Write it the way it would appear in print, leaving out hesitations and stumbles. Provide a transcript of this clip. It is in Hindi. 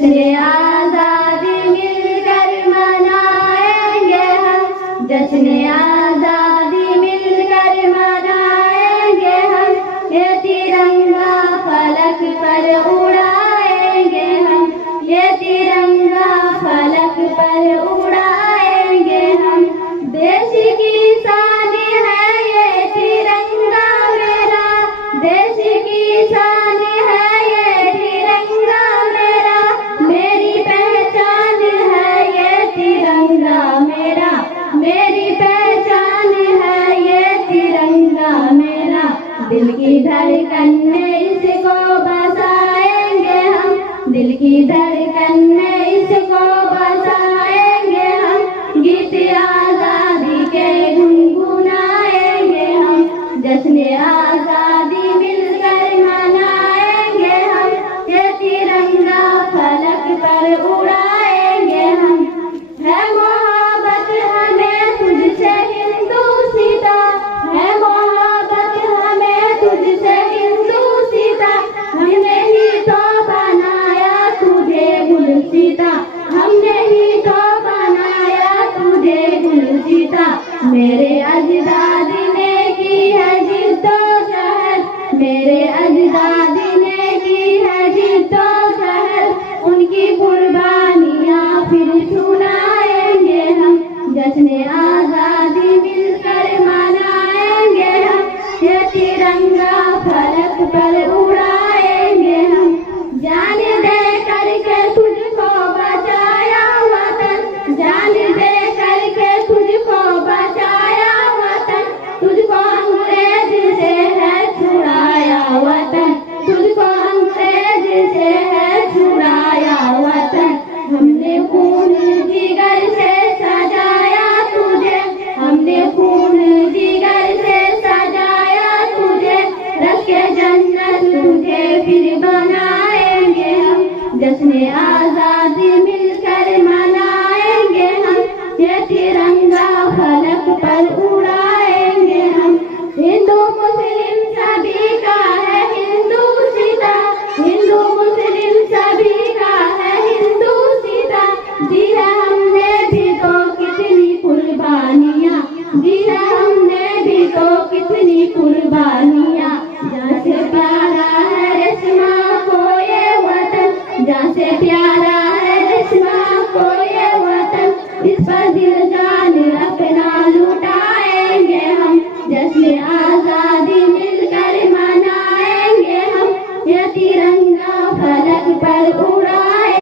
जश्न आजादी मिलकर मनाएंगे हम, जश्न आजादी मिलकर मनाएंगे हम, ये तिरंगा फलक पर उड़ाएंगे हम, ये तिरंगा फलक पर उड़ाएंगे हम। देश की शान है ये तिरंगा मेरा, देश की शान है ये तिरंगा मेरा, मेरी पहचान है ये तिरंगा मेरा, मेरी पहचान है ये तिरंगा मेरा। दिल की धड़कन में इसको बसाएंगे हम, दिल की धड़कन में इसको बसाएंगे हम, गीत आजादी के गुनगुनाएंगे हम, जश्न आजादी मिलकर मनाएंगे हम, ये तिरंगा फलक पर उड़ाएंगे हम। है मोहब्बत हमें तुझसे हिंदू सीता, है मोहब्बत हमें तुझसे हिंदू सीता, हमने ही तो बनाया तुझे गुल सीता, हमने ही तो बनाया तुझे गुल सीता। मेरे अजदाद ने की है जिद्दोजहद, मेरे अजदाद ने की है जिद्दोजहद, उनकी कुर्बानियाँ फिर सुनाएंगे हम, जश्न आजादी मिलकर मनाएंगे हम, ये तिरंगा फलक पर उड़ाएंगे हम। जान दे करके तुझको बचाया वतन, जान दे करके तुझको बचाया वतन, तुझको अंग्रेज से है छुड़ाया वतन, तुझको अंग्रेज से है छुड़ाया वतन। हमने खून जिगर से सजाया तुझे, हमने खून जिगर से सजाया तुझे, रख के जन्नत तुझे फिर बनाएंगे हम, जश्न आजादी मिलकर मनाएंगे हम, ये तिरंगा फलक पर उड़ाएंगे हम। हिंदू मुस्लिम सभी का है हिंदू सीता, हिंदू मुस्लिम सभी का है हिंदू सीता, दी है हमने भी तो कितनी कुर्बानियाँ, दी है हमने भी तो कितनी कुर्बानियाँ। जहाँ से प्यारा है रेशमा को ये वतन, जहाँ से प्यारा